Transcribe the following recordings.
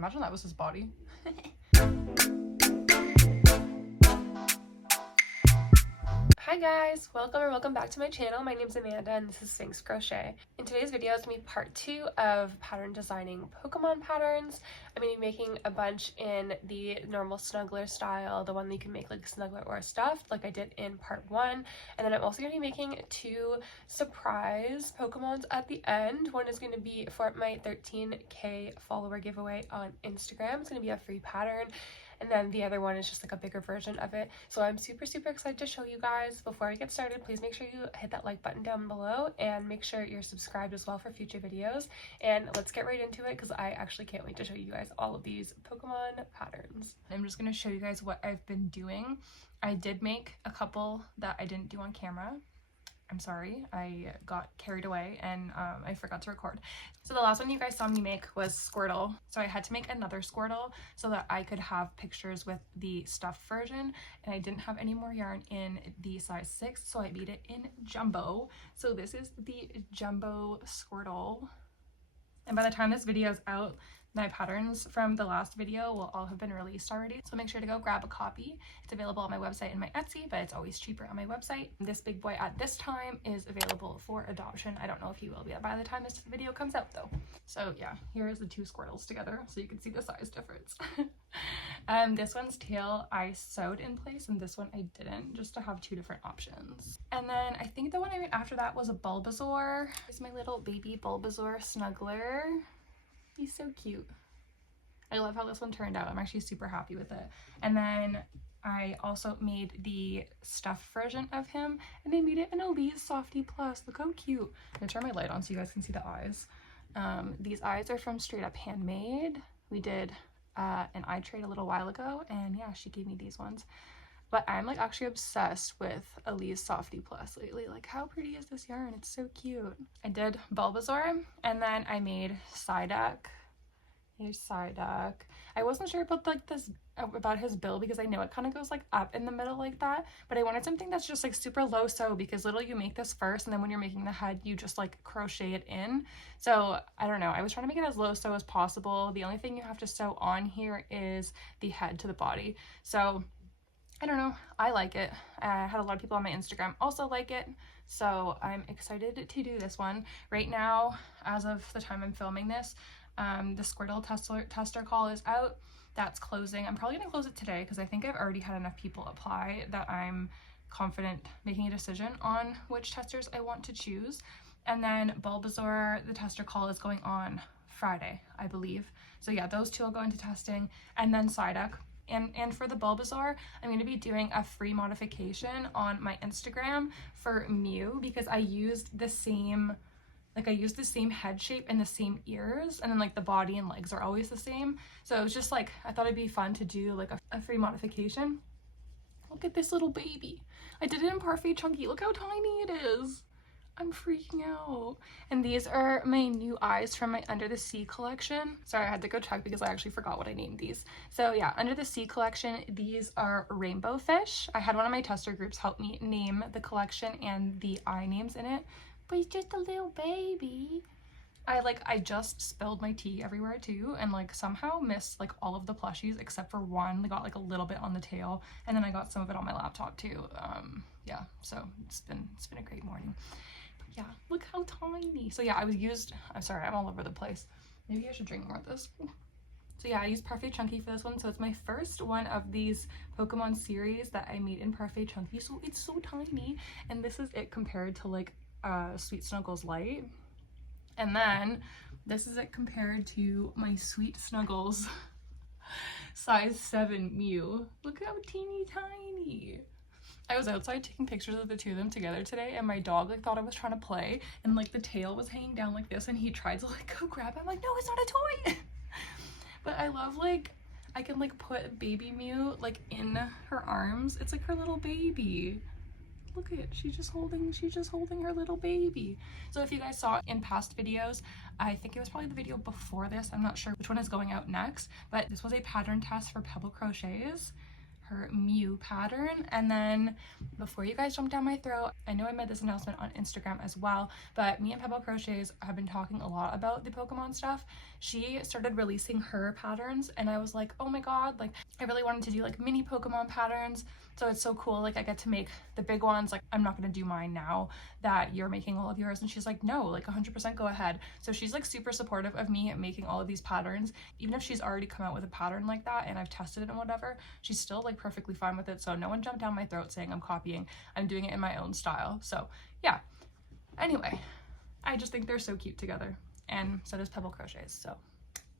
Imagine that was his body. Hi guys, welcome back to my channel. My name's Amanda and this is Sphynx Crochet. In today's video is going to be part 2 of pattern designing Pokemon patterns. I'm going to be making a bunch in the normal snuggler style, the one that you can make like snuggler or stuffed like I did in part 1. And then I'm also going to be making 2 surprise Pokemons at the end. One is going to be for my 13k follower giveaway on Instagram. It's going to be a free pattern. And then the other one is just like a bigger version of it. So I'm super excited to show you guys. Before I get started, please make sure you hit that like button down below and make sure you're subscribed as well for future videos. And let's get right into it because I actually can't wait to show you guys all of these Pokemon patterns. I'm just going to show you guys what I've been doing. I did make a couple that I didn't do on camera. I'm sorry, I got carried away and I forgot to record. So the last one you guys saw me make was Squirtle. So I had to make another Squirtle so that I could have pictures with the stuffed version, and I didn't have any more yarn in the size 6, so I made it in jumbo. So this is the jumbo Squirtle. And by the time this video is out, my patterns from the last video will all have been released already, so make sure to go grab a copy. It's available on my website and my Etsy, but it's always cheaper on my website. This big boy at this time is available for adoption. I don't know if he will be by the time this video comes out though. So yeah, here's the 2 Squirtles together so you can see the size difference. This one's tail I sewed in place and this one I didn't, just to have 2 different options. And then I think the one I made after that was a Bulbasaur. Here's my little baby Bulbasaur snuggler. He's so cute. I love how this one turned out. I'm actually super happy with it. And then I also made the stuffed version of him and I made it an Elise Softie Plus. Look how cute. I'm gonna turn my light on so you guys can see the eyes. These eyes are from Straight Up Handmade. We did an eye trade a little while ago and yeah, she gave me these ones. But I'm like actually obsessed with Elise Softie Plus lately. Like, how pretty is this yarn? It's so cute. I did Bulbasaur and then I made Psyduck. Here's Psyduck. I wasn't sure about like this about his bill because I know it kind of goes like up in the middle like that, but I wanted something that's just like super low sew because literally you make this first and then when you're making the head you just like crochet it in. So I don't know, I was trying to make it as low sew as possible. The only thing you have to sew on here is the head to the body. So I don't know, I like it. I had a lot of people on my Instagram also like it, so I'm excited to do this one. Right now, as of the time I'm filming this, the Squirtle tester call is out. That's closing. I'm probably gonna close it today because I think I've already had enough people apply that I'm confident making a decision on which testers I want to choose. And then Bulbasaur, the tester call is going on Friday, I believe. So yeah, those 2 will go into testing, and then Psyduck. And for the Bulbasaur, I'm going to be doing a free modification on my Instagram for Mew because I used the same, like I used the same head shape and the same ears, and then like the body and legs are always the same. So it was just like, I thought it'd be fun to do like a free modification. Look at this little baby. I did it in Parfait Chunky. Look how tiny it is. I'm freaking out. And these are my new eyes from my Under the Sea collection. Sorry, I had to go check because I actually forgot what I named these. So yeah, Under the Sea collection, these are rainbow fish. I had one of my tester groups help me name the collection and the eye names in it, but he's just a little baby. I just spilled my tea everywhere too, and like somehow missed like all of the plushies except for one. They got like a little bit on the tail, and then I got some of it on my laptop too. Yeah, so it's been a great morning. Yeah, look how tiny. So yeah, I'm sorry, I'm all over the place. Maybe I should drink more of this. So yeah, I used Parfait Chunky for this one. So it's my first one of these Pokemon series that I made in Parfait Chunky. So it's so tiny. And this is it compared to like Sweet Snuggles Light. And then this is it compared to my Sweet Snuggles size 7 Mew. Look how teeny tiny. I was outside taking pictures of the 2 of them together today and my dog like thought I was trying to play and like the tail was hanging down like this and he tried to like go grab it. I'm like, no, it's not a toy. But I love like I can like put baby Mew like in her arms. It's like her little baby. Look at it, she's just holding her little baby. So if you guys saw in past videos, I think it was probably the video before this, I'm not sure which one is going out next, but this was a pattern test for Pebble Crochets. her Mew pattern. And then before you guys jump down my throat, I know I made this announcement on Instagram as well, but me and Pebble Crochets have been talking a lot about the Pokemon stuff. She started releasing her patterns and I was like, oh my god, like I really wanted to do like mini Pokemon patterns. So it's so cool, like I get to make the big ones. Like I'm not gonna do mine now that you're making all of yours. And she's like, no, like 100% go ahead. So she's like super supportive of me making all of these patterns. Even if she's already come out with a pattern like that and I've tested it and whatever, she's still like perfectly fine with it. So no one jumped down my throat saying I'm copying. I'm doing it in my own style. So yeah, anyway, I just think they're so cute together, and so does Pebble Crochets. So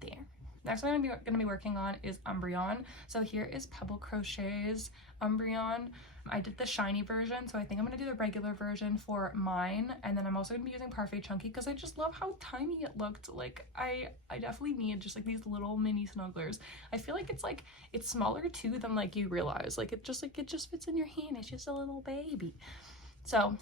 there. Next one I'm gonna be working on is Umbreon. So here is Pebble Crochet's Umbreon. I did the shiny version, so I think I'm gonna do the regular version for mine, and then I'm also gonna be using Parfait Chunky because I just love how tiny it looked. Like I definitely need just like these little mini snugglers. I feel like it's smaller too than like you realize. Like it just fits in your hand. It's just a little baby. So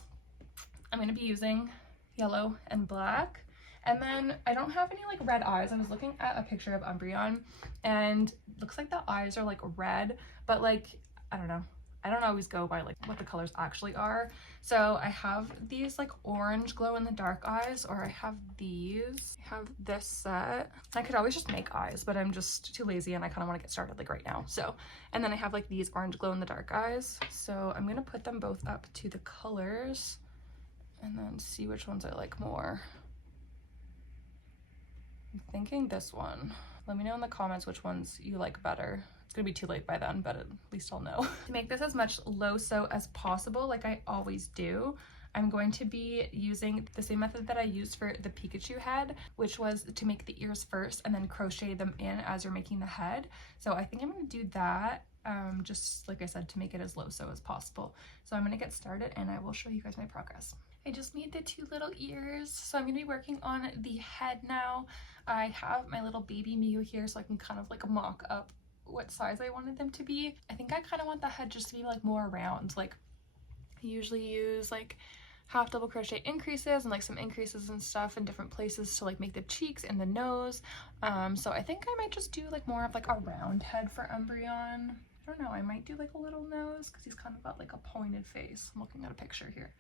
I'm gonna be using yellow and black. And then I don't have any like red eyes. I was looking at a picture of Umbreon and looks like the eyes are like red, but like, I don't know. I don't always go by like what the colors actually are. So I have these like orange glow in the dark eyes, or I have these. I have this set. I could always just make eyes, but I'm just too lazy and I kind of want to get started like right now. So, and then I have like these orange glow in the dark eyes. So I'm going to put them both up to the colors and then see which ones I like more. I'm thinking this one. Let me know in the comments which ones you like better. It's gonna be too late by then, but at least I'll know. To make this as much low-sew as possible, like I always do, I'm going to be using the same method that I used for the Pikachu head, which was to make the ears first and then crochet them in as you're making the head. So I think I'm gonna do that, just like I said, to make it as low-sew as possible. So I'm gonna get started and I will show you guys my progress. I just made the two little ears, so I'm gonna be working on the head now. I have my little baby Mew here so I can kind of like mock up what size I wanted them to be. I think I kind of want the head just to be like more round. Like I usually use like half double crochet increases and like some increases and stuff in different places to like make the cheeks and the nose. So I think I might just do like more of like a round head for Umbreon. I don't know, I might do like a little nose because he's kind of got like a pointed face. I'm looking at a picture here.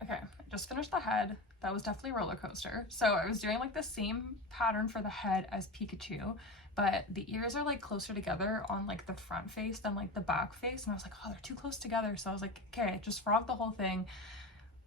Okay, I just finished the head. That was definitely a roller coaster. So I was doing like the same pattern for the head as Pikachu, but the ears are like closer together on like the front face than like the back face. And I was like, oh, they're too close together. So I was like, okay, just frog the whole thing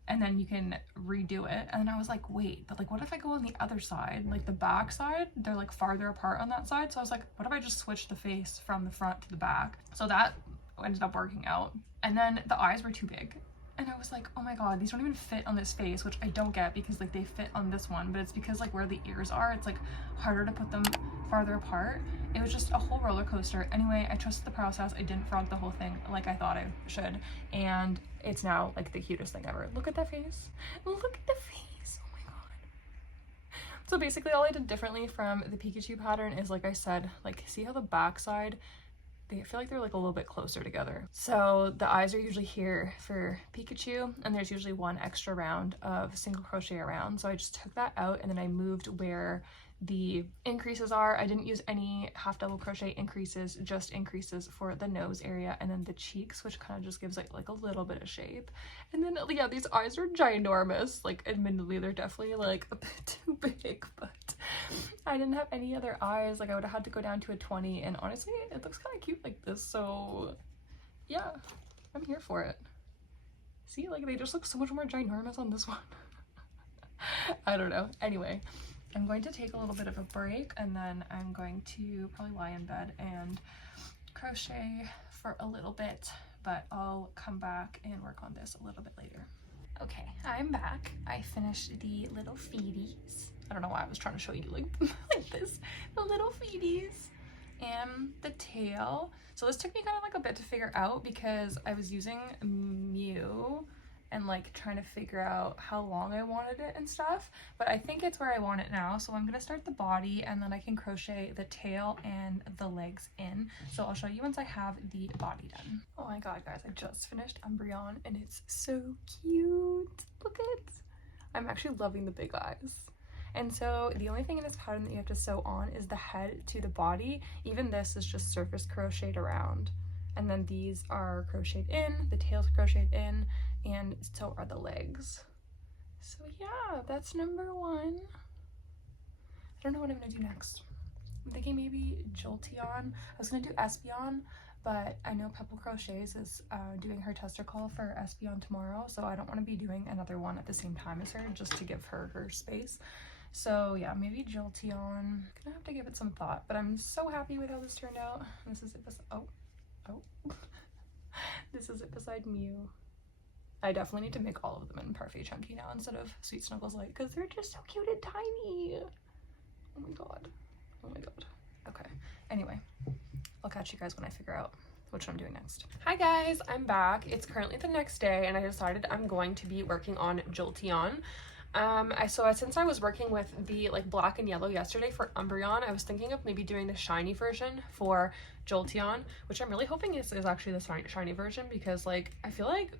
and then you can redo it. And then I was like, wait, but like, what if I go on the other side? Like the back side, they're like farther apart on that side. So I was like, what if I just switch the face from the front to the back? So that ended up working out. And then the eyes were too big. And I was like, oh my god, these don't even fit on this face, which I don't get because like they fit on this one, but it's because like where the ears are, it's like harder to put them farther apart. It was just a whole roller coaster. Anyway, I trusted the process. I didn't frog the whole thing like I thought I should, and it's now like the cutest thing ever. Look at that face. Look at the face. Oh my god. So basically all I did differently from the Pikachu pattern is, like I said, like see how the back side, I feel like they're like a little bit closer together. So the eyes are usually here for Pikachu, and there's usually one extra round of single crochet around. So I just took that out and then I moved where the increases are. I didn't use any half double crochet increases, just increases for the nose area and then the cheeks, which kind of just gives like a little bit of shape. And then yeah, these eyes are ginormous. Like admittedly, they're definitely like a bit too big, but I didn't have any other eyes. Like I would have had to go down to a 20, and honestly, it looks kind of cute like this. So yeah, I'm here for it. See, like they just look so much more ginormous on this one. I don't know. Anyway, I'm going to take a little bit of a break and then I'm going to probably lie in bed and crochet for a little bit, but I'll come back and work on this a little bit later. Okay, I'm back. I finished the little feeties. I don't know why I was trying to show you like, like this. The little feeties and the tail. So this took me kind of like a bit to figure out because I was using Mew and like trying to figure out how long I wanted it and stuff, but I think it's where I want it now. So I'm gonna start the body and then I can crochet the tail and the legs in. So I'll show you once I have the body done. Oh my god, guys, I just finished Umbreon and it's so cute. Look at it. I'm actually loving the big eyes. And so the only thing in this pattern that you have to sew on is the head to the body. Even this is just surface crocheted around. And then these are crocheted in, the tail's crocheted in, and so are the legs. So yeah, that's number 1. I don't know what I'm gonna do next. I'm thinking maybe Jolteon. I was gonna do Espeon, but I know Pebble Crochets is doing her tester call for Espeon tomorrow, so I don't want to be doing another one at the same time as her, just to give her space. So yeah, maybe Jolteon. Gonna have to give it some thought, but I'm so happy with how this turned out. This is it this is it beside Mew. I definitely need to make all of them in Parfait Chunky now instead of Sweet Snuggles Light, because they're just so cute and tiny. Oh my god. Oh my god. Okay. Anyway, I'll catch you guys when I figure out which one I'm doing next. Hi guys, I'm back. It's currently the next day and I decided I'm going to be working on Jolteon. Since I was working with the like black and yellow yesterday for Umbreon, I was thinking of maybe doing the shiny version for Jolteon, which I'm really hoping is actually the shiny version, because like I feel like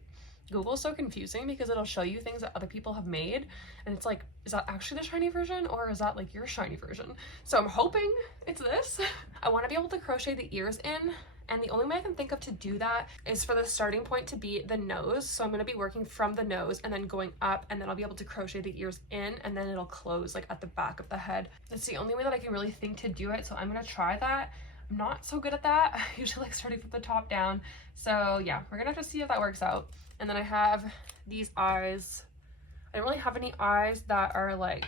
Google is so confusing because it'll show you things that other people have made and it's like, is that actually the shiny version or is that like your shiny version? So I'm hoping it's this. I want to be able to crochet the ears in, and the only way I can think of to do that is for the starting point to be the nose. So I'm going to be working from the nose and then going up, and then I'll be able to crochet the ears in, and then it'll close like at the back of the head. That's the only way that I can really think to do it, so I'm going to try that. I'm not so good at that. I usually like starting from the top down. So yeah, we're gonna have to see if that works out. And then I have these eyes. I don't really have any eyes that are like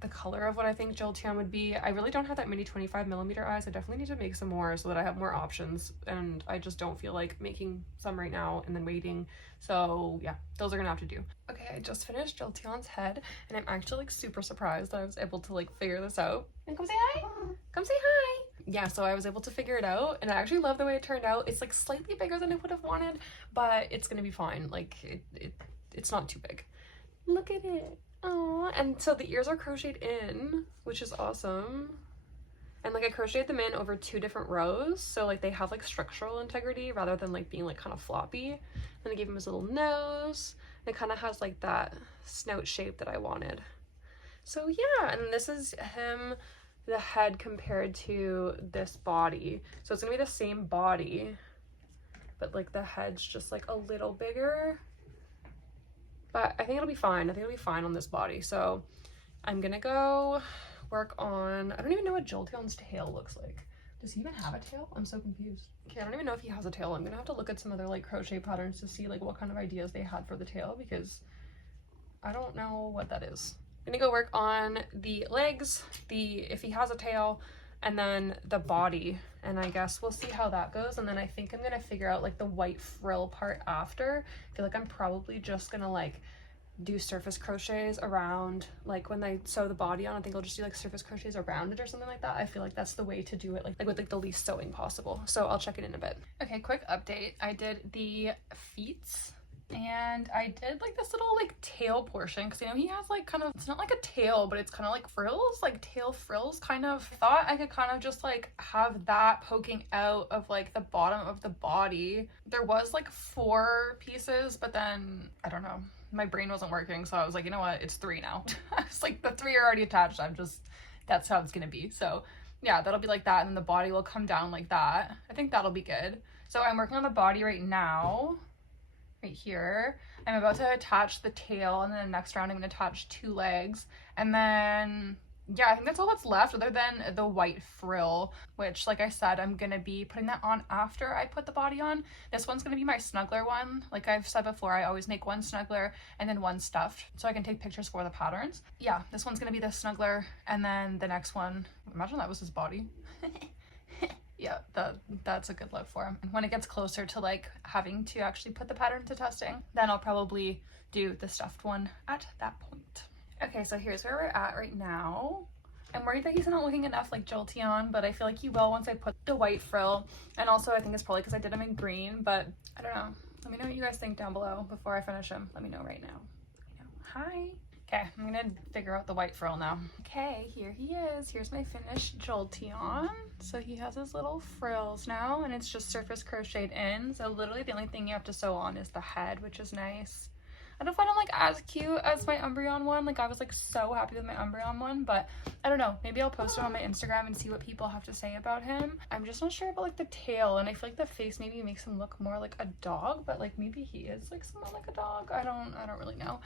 the color of what I think Jolteon would be. I really don't have that many 25mm eyes. I definitely need to make some more so that I have more options, and I just don't feel like making some right now and then waiting. So yeah, those are gonna have to do. Okay, I just finished Jolteon's head and I'm actually like super surprised that I was able to like figure this out. And come say hi! Come say hi! Yeah, so I was able to figure it out and I actually love the way it turned out. It's like slightly bigger than I would have wanted, but it's gonna be fine. Like it's not too big. Look at it. Oh, and so the ears are crocheted in, which is awesome. And like I crocheted them in over 2 different rows, so like they have like structural integrity rather than like being like kind of floppy. Then I gave him his little nose. It kind of has like that snout shape that I wanted. So yeah, and this is him, the head compared to this body. So it's gonna be the same body, but like the head's just like a little bigger. But I think it'll be fine. I think it'll be fine on this body. So I'm gonna go work on, I don't even know what Jolteon's tail looks like. Does he even have a tail? I'm so confused. Okay, I don't even know if he has a tail. I'm gonna have to look at some other like crochet patterns to see like what kind of ideas they had for the tail, because I don't know what that is. I'm gonna go work on the legs, if he has a tail, and then the body, and I guess we'll see how that goes. And then I think I'm gonna figure out like the white frill part after. I feel like I'm probably just gonna like do surface crochets around, like when I sew the body on, I think I'll just do like surface crochets around it or something like that. I feel like that's the way to do it, like with like the least sewing possible. So I'll check it in a bit. Okay, quick update. I did the feet and I did like this little like tail portion, because you know he has like kind of, it's not like a tail, but it's kind of like frills, like tail frills kind of. Thought I could kind of just like have that poking out of like the bottom of the body. There was like 4 pieces, but then I don't know, my brain wasn't working, so I was like, you know what, it's 3 now. I was like, the 3 are already attached, that's how it's gonna be. So yeah, that'll be like that, and then the body will come down like that. I think that'll be good. So I'm working on the body right now. Right here, I'm about to attach the tail, and then the next round I'm going to attach 2 legs, and then yeah, I think that's all that's left other than the white frill, which like I said, I'm going to be putting that on after I put the body on. This one's going to be my snuggler one. Like I've said before, I always make 1 snuggler and then 1 stuffed so I can take pictures for the patterns. Yeah, this one's going to be the snuggler, and then the next one, imagine that was his body. Yeah, that's a good look for him. And when it gets closer to like having to actually put the pattern to testing, then I'll probably do the stuffed one at that point. Okay, so here's where we're at right now. I'm worried that he's not looking enough like Jolteon, but I feel like he will once I put the white frill. And also I think it's probably because I did him in green, but I don't know. Let me know what you guys think down below before I finish him. Let me know right now. Let me know. Hi. Okay, I'm gonna figure out the white frill now. Okay, here he is. Here's my finished Jolteon. So he has his little frills now, and it's just surface crocheted in. So literally the only thing you have to sew on is the head, which is nice. I don't find him like as cute as my Umbreon one. Like I was like so happy with my Umbreon one, but I don't know, maybe I'll post it on my Instagram and see what people have to say about him. I'm just not sure about like the tail, and I feel like the face maybe makes him look more like a dog, but like maybe he is like somewhat like a dog. I don't really know.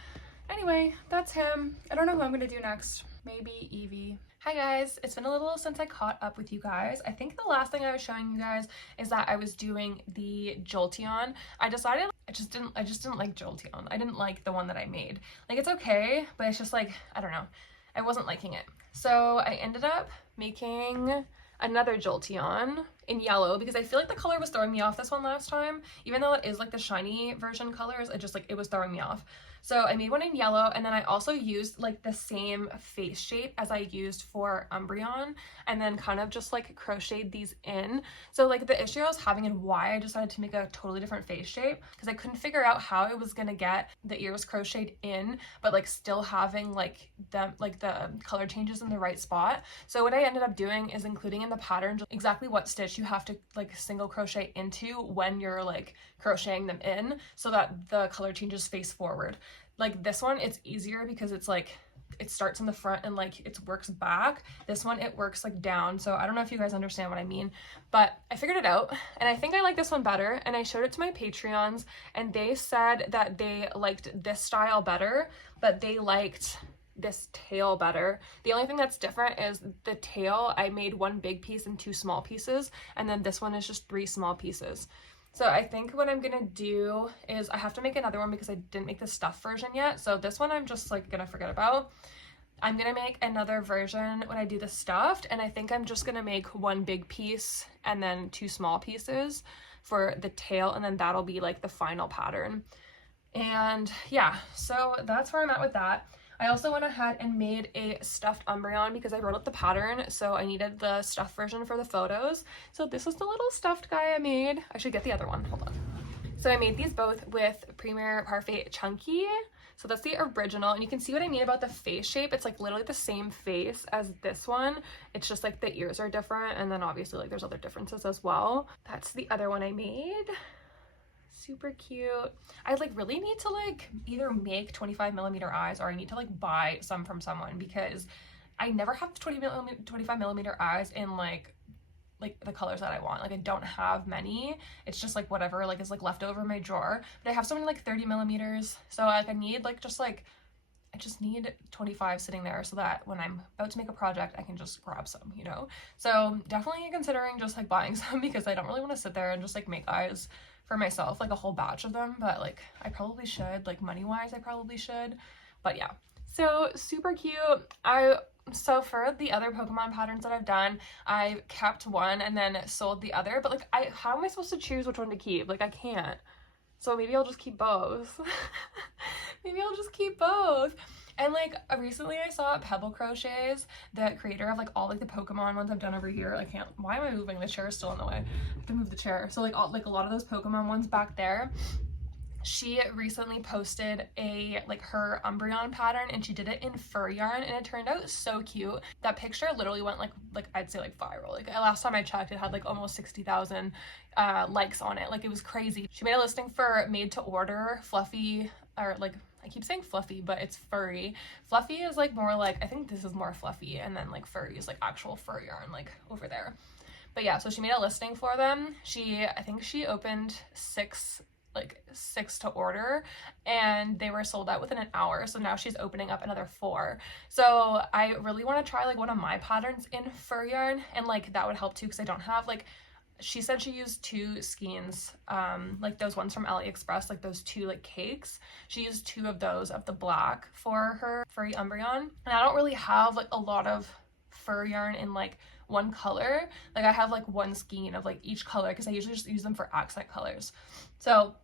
Anyway, that's him. I don't know who I'm gonna do next. Maybe Eevee. Hi guys, it's been a little since I caught up with you guys. I think the last thing I was showing you guys is that I was doing the Jolteon. I decided I just didn't like Jolteon. I didn't like the one that I made. Like it's okay, but it's just like, I don't know. I wasn't liking it. So I ended up making another Jolteon in yellow because I feel like the color was throwing me off this one last time. Even though it is like the shiny version colors, it was throwing me off. So I made one in yellow, and then I also used like the same face shape as I used for Umbreon, and then kind of just like crocheted these in. So like the issue I was having and why I decided to make a totally different face shape, because I couldn't figure out how I was gonna get the ears crocheted in, but like still having like the color changes in the right spot. So what I ended up doing is including in the pattern just exactly what stitch you have to like single crochet into when you're like crocheting them in, so that the color changes face forward. Like this one, it's easier because it's like it starts in the front and like it works back. This one, it works like down. So I don't know if you guys understand what I mean, but I figured it out, and I think I like this one better, and I showed it to my Patreons, and they said that they liked this style better, but they liked this tail better. The only thing that's different is the tail. I made one big piece and 2 small pieces, and then this one is just 3 small pieces. So I think what I'm gonna do is I have to make another one because I didn't make the stuffed version yet. So this one I'm just like gonna forget about. I'm gonna make another version when I do the stuffed, and I think I'm just gonna make one big piece and then 2 small pieces for the tail, and then that'll be like the final pattern. And yeah, so that's where I'm at with that. I also went ahead and made a stuffed Umbreon because I wrote up the pattern, so I needed the stuffed version for the photos. So this is the little stuffed guy I made. I should get the other one, hold on. So I made these both with Premier Parfait Chunky. So that's the original, and you can see what I mean about the face shape. It's like literally the same face as this one. It's just like the ears are different, and then obviously like there's other differences as well. That's the other one I made. Super cute. I like really need to like either make 25mm eyes, or I need to like buy some from someone, because I never have 25mm eyes in like the colors that I want. Like I don't have many. It's just like whatever like is like left over in my drawer, but I have so many like 30mm, so like I need like I just need 25 sitting there so that when I'm about to make a project I can just grab some, you know. So definitely considering just like buying some, because I don't really want to sit there and just like make eyes for myself, like a whole batch of them, but like I probably should, like money wise I probably should. But yeah, so super cute. So for the other Pokemon patterns that I've done, I've kept one and then sold the other, but like how am I supposed to choose which one to keep? Like I can't. So maybe I'll just keep both. Maybe I'll just keep both. And like recently I saw Pebble Crochets, the creator of like all like the Pokemon ones I've done over here. I can't, why am I moving? The chair is still in the way. I have to move the chair. So like a lot of those Pokemon ones back there, she recently posted her Umbreon pattern, and she did it in fur yarn, and it turned out so cute. That picture literally went like I'd say like viral. Like last time I checked, it had like almost 60,000 likes on it. Like it was crazy. She made a listing for made to order fluffy, or like I keep saying fluffy, but it's furry. Fluffy is like more like, I think this is more fluffy, and then like furry is like actual fur yarn like over there. But yeah, so she made a listing for them. I think she opened 6 to order, and they were sold out within an hour. So now she's opening up another 4. So I really want to try like one of my patterns in fur yarn, and like that would help too, because I don't have like, she said she used 2 skeins, like those ones from AliExpress, like those 2 like cakes. She used 2 of those of the black for her furry Umbreon, and I don't really have like a lot of fur yarn in like one color. Like I have like 1 skein of like each color, because I usually just use them for accent colors. So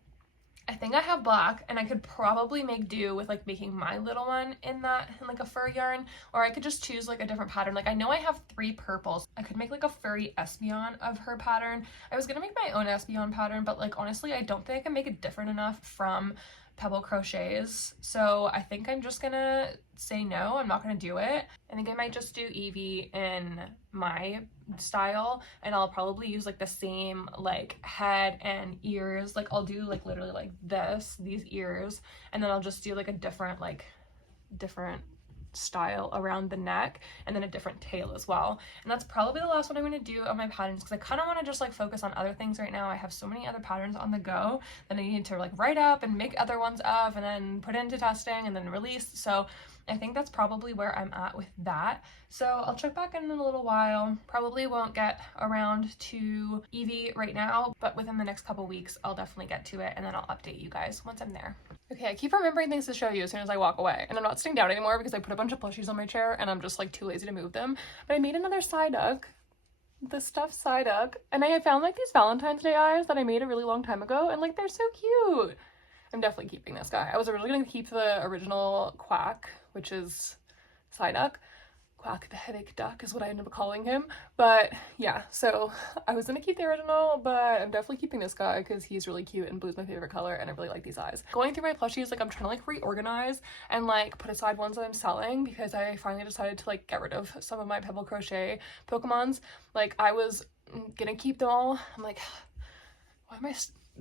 I think I have black, and I could probably make do with like making my little one in like a fur yarn, or I could just choose like a different pattern. Like I know I have 3 purples. I could make like a furry Espeon of her pattern. I was gonna make my own Espeon pattern, but like honestly I don't think I can make it different enough from pebble crochets, so I think I'm just gonna say no. I'm not gonna do it. I think I might just do Eevee in my style, and I'll probably use like the same like head and ears. Like I'll do like literally like these ears, and then I'll just do like a different style around the neck, and then a different tail as well. And that's probably the last one I'm going to do of my patterns, because I kind of want to just like focus on other things right now. I have so many other patterns on the go that I need to like write up and make other ones of, and then put into testing and then release. So I think that's probably where I'm at with that. So I'll check back in a little while. Probably won't get around to Eevee right now, but within the next couple weeks I'll definitely get to it, and then I'll update you guys once I'm there. Okay, I keep remembering things to show you as soon as I walk away, and I'm not sitting down anymore because I put a bunch of plushies on my chair and I'm just like too lazy to move them. But I made another Psyduck, the stuffed Psyduck, and I found like these Valentine's Day eyes that I made a really long time ago, and like they're so cute. I'm definitely keeping this guy. I was originally going to keep the original Quack, which is Psyduck. Quack the headache duck is what I ended up calling him. But yeah, so I was gonna keep the original, but I'm definitely keeping this guy because he's really cute and blue's my favorite color, and I really like these eyes. Going through my plushies, like I'm trying to like reorganize and like put aside ones that I'm selling, because I finally decided to like get rid of some of my pebble crochet Pokemons. Like I was gonna keep them all. I'm like, why am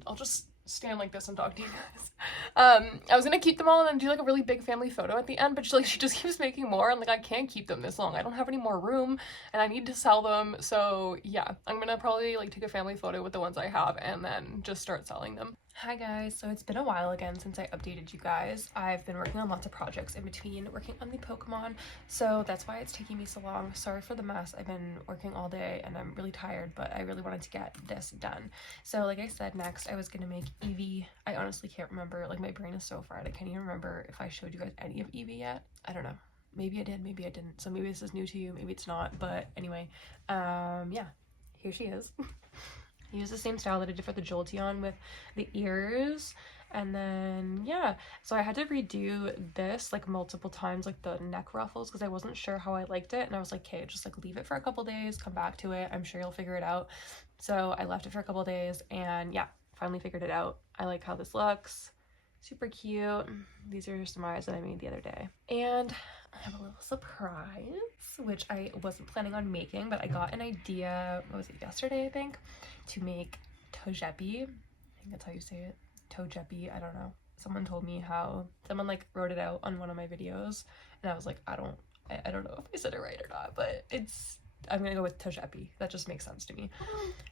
I'll just stand like this and talk to you guys. I was gonna keep them all and then do like a really big family photo at the end, but she just keeps making more, and like I can't keep them this long. I don't have any more room and I need to sell them. So yeah, I'm gonna probably like take a family photo with the ones I have and then just start selling them. Hi guys, so it's been a while again since I updated you guys. I've been working on lots of projects in between working on the Pokemon, so that's why it's taking me so long. Sorry for the mess. I've been working all day and I'm really tired, but I really wanted to get this done. So like I said, next I was gonna make Eevee. I honestly can't remember, like my brain is so fried. I can't even remember if I showed you guys any of Eevee yet. I don't know. Maybe I did, maybe I didn't. So maybe this is new to you, maybe it's not, but anyway, yeah, here she is. I used the same style that I did for the Jolteon with the ears, and then yeah, so I had to redo this like multiple times, like the neck ruffles, because I wasn't sure how I liked it, and I was like, okay, just like leave it for a couple days, come back to it, I'm sure you'll figure it out. So I left it for a couple days, and yeah, finally figured it out. I like how this looks. Super cute. These are some eyes that I made the other day. And I have a little surprise, which I wasn't planning on making, but I got an idea, what was it, yesterday I think, to make Togepi. I think that's how you say it. Togepi, I don't know. Someone told me how, someone like wrote it out on one of my videos, and I was like, I don't know if I said it right or not, but I'm gonna go with Togepi. That just makes sense to me.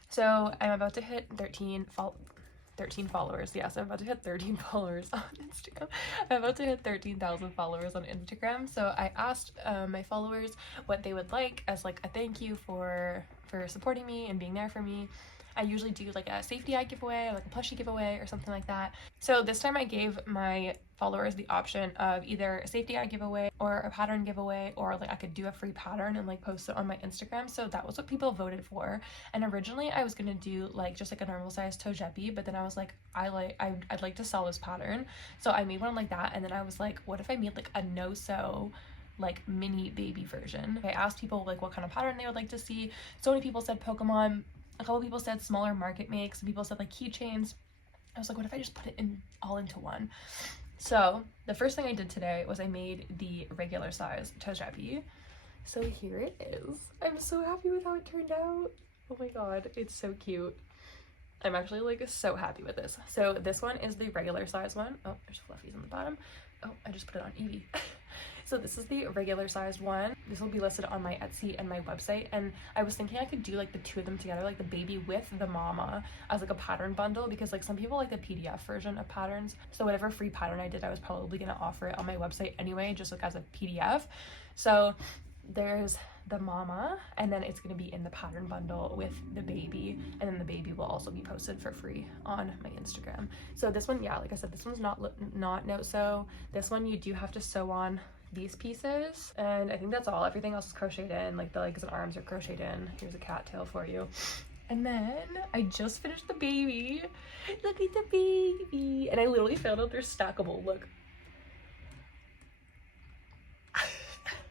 So I'm about to hit 13 followers. Yes, I'm about to hit 13 followers on Instagram. I'm about to hit 13,000 followers on Instagram. So I asked my followers what they would like as like a thank you for supporting me and being there for me. I usually do like a safety eye giveaway or like a plushie giveaway or something like that. So this time I gave my followers the option of either a safety eye giveaway or a pattern giveaway, or like I could do a free pattern and like post it on my Instagram. So that was what people voted for. And originally I was gonna do like just like a normal size Togepi, but then I was like, I'd like to sell this pattern. So I made one like that, and then I was like, what if I made like a no-sew like mini baby version? I asked people like what kind of pattern they would like to see. So many people said Pokemon. A couple people said smaller market makes. Some people said like keychains. I was like, what if I just put it all into one? So the first thing I did today was I made the regular size Togepi. So here it is. I'm so happy with how it turned out. Oh my god, it's so cute. I'm actually like so happy with this. So this one is the regular size one. Oh, there's fluffies on the bottom. Oh, I just put it on Eevee. So this is the regular sized one. This will be listed on my Etsy and my website, and I was thinking I could do like the two of them together, like the baby with the mama, as like a pattern bundle, because like some people like the PDF version of patterns. So whatever free pattern I did, I was probably gonna offer it on my website anyway, just like as a PDF. So there's the mama, and then it's going to be in the pattern bundle with the baby, and then the baby will also be posted for free on my Instagram. So this one, yeah, like I said, this one's not no sew. This one you do have to sew on these pieces, and I think that's all. Everything else is crocheted in, like the legs and arms are crocheted in. Here's a cat tail for you. And then I just finished the baby. Look at the baby, and I literally found out they're stackable. Look.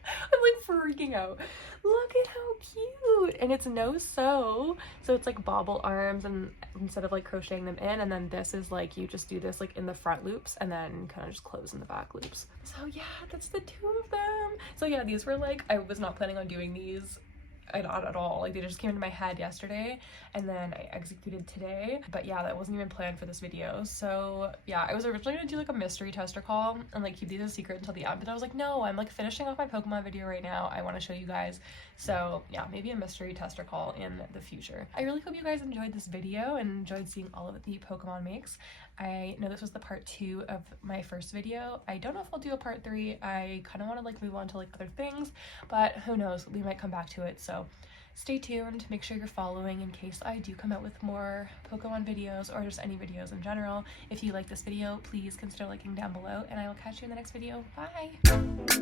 I'm like, for freaking out. Look at how cute. And it's no sew, so it's like bobble arms, and instead of like crocheting them in, and then this is like you just do this like in the front loops and then kind of just close in the back loops. So yeah, that's the two of them. So yeah, these were like, I was not planning on doing these not at all. Like, they just came into my head yesterday and then I executed today. But yeah, that wasn't even planned for this video. So yeah, I was originally gonna do like a mystery tester call and like keep these a secret until the end, but I was like, no, I'm like finishing off my Pokemon video right now. I want to show you guys. So yeah, maybe a mystery tester call in the future. I really hope you guys enjoyed this video and enjoyed seeing all of the Pokemon makes. I know this was the part 2 of my first video. I don't know if I'll do a part 3. I kind of want to like move on to like other things, but who knows, we might come back to it. So stay tuned, make sure you're following in case I do come out with more Pokemon videos or just any videos in general. If you like this video, please consider liking down below, and I will catch you in the next video. Bye!